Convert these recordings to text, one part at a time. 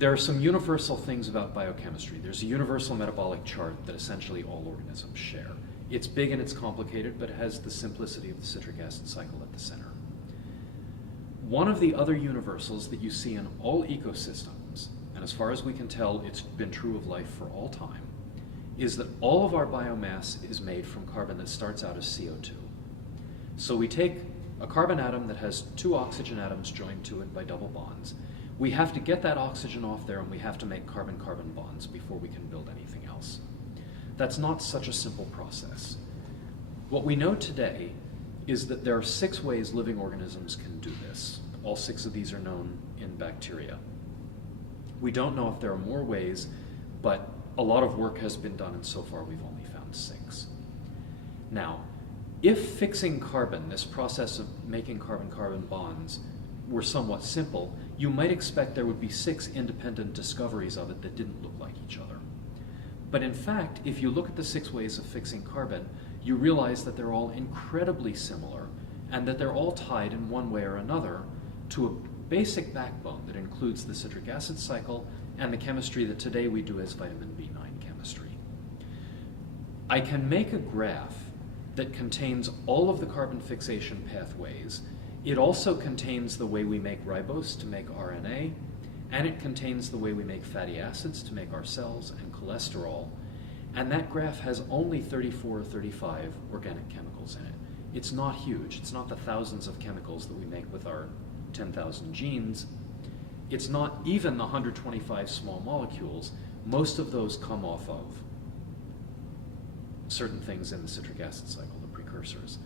There are some universal things about biochemistry. There's a universal metabolic chart that essentially all organisms share. It's big and it's complicated, but it has the simplicity of the citric acid cycle at the center. One of the other universals that you see in all ecosystems, and as far as we can tell, it's been true of life for all time, is that all of our biomass is made from carbon that starts out as CO2. So we take a carbon atom that has two oxygen atoms joined to it by double bonds. We have to get that oxygen off there, and we have to make carbon-carbon bonds before we can build anything else. That's not such a simple process. What we know today is that there are 6 ways living organisms can do this. All 6 of these are known in bacteria. We don't know if there are more ways, but a lot of work has been done, and so far we've only found 6. Now, if fixing carbon, this process of making carbon-carbon bonds, were somewhat simple, you might expect there would be 6 independent discoveries of it that didn't look like each other. But in fact, if you look at the 6 ways of fixing carbon, you realize that they're all incredibly similar, and that they're all tied in one way or another to a basic backbone that includes the citric acid cycle and the chemistry that today we do as vitamin B9 chemistry. I can make a graph that contains all of the carbon fixation pathways. It also contains the way we make ribose to make RNA, and it contains the way we make fatty acids to make our cells and cholesterol. And that graph has only 34 or 35 organic chemicals in it. It's not huge. It's not the thousands of chemicals that we make with our 10,000 genes. It's not even the 125 small molecules. Most of those come off of certain things in the citric acid cycle, the precursors.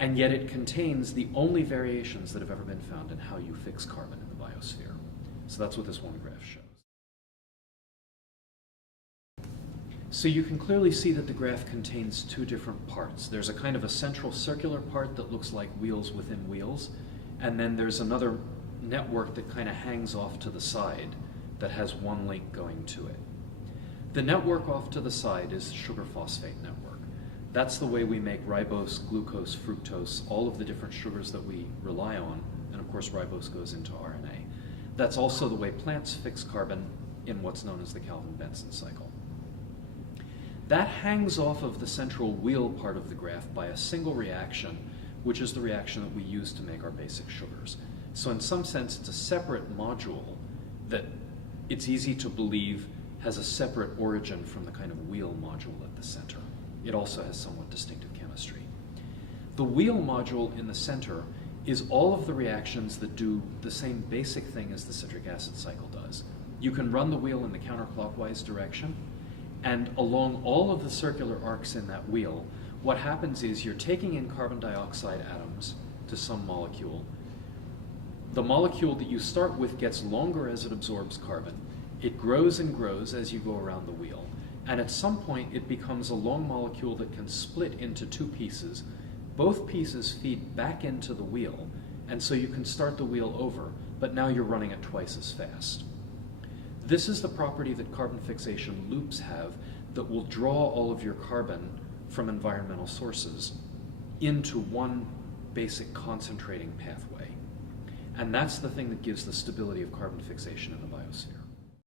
And yet it contains the only variations that have ever been found in how you fix carbon in the biosphere. So that's what this one graph shows. So you can clearly see that the graph contains 2 different parts. There's a kind of a central circular part that looks like wheels within wheels, and then there's another network that kind of hangs off to the side that has one link going to it. The network off to the side is the sugar phosphate network. That's the way we make ribose, glucose, fructose, all of the different sugars that we rely on, and of course ribose goes into RNA. That's also the way plants fix carbon in what's known as the Calvin-Benson cycle. That hangs off of the central wheel part of the graph by a single reaction, which is the reaction that we use to make our basic sugars. So in some sense, it's a separate module that it's easy to believe has a separate origin from the kind of wheel module at the center. It also has somewhat distinctive chemistry. The wheel module in the center is all of the reactions that do the same basic thing as the citric acid cycle does. You can run the wheel in the counterclockwise direction, and along all of the circular arcs in that wheel, what happens is you're taking in carbon dioxide atoms to some molecule. The molecule that you start with gets longer as it absorbs carbon. It grows and grows as you go around the wheel. And at some point, it becomes a long molecule that can split into 2 pieces. Both pieces feed back into the wheel, and so you can start the wheel over, but now you're running it twice as fast. This is the property that carbon fixation loops have that will draw all of your carbon from environmental sources into one basic concentrating pathway. And that's the thing that gives the stability of carbon fixation in the biosphere.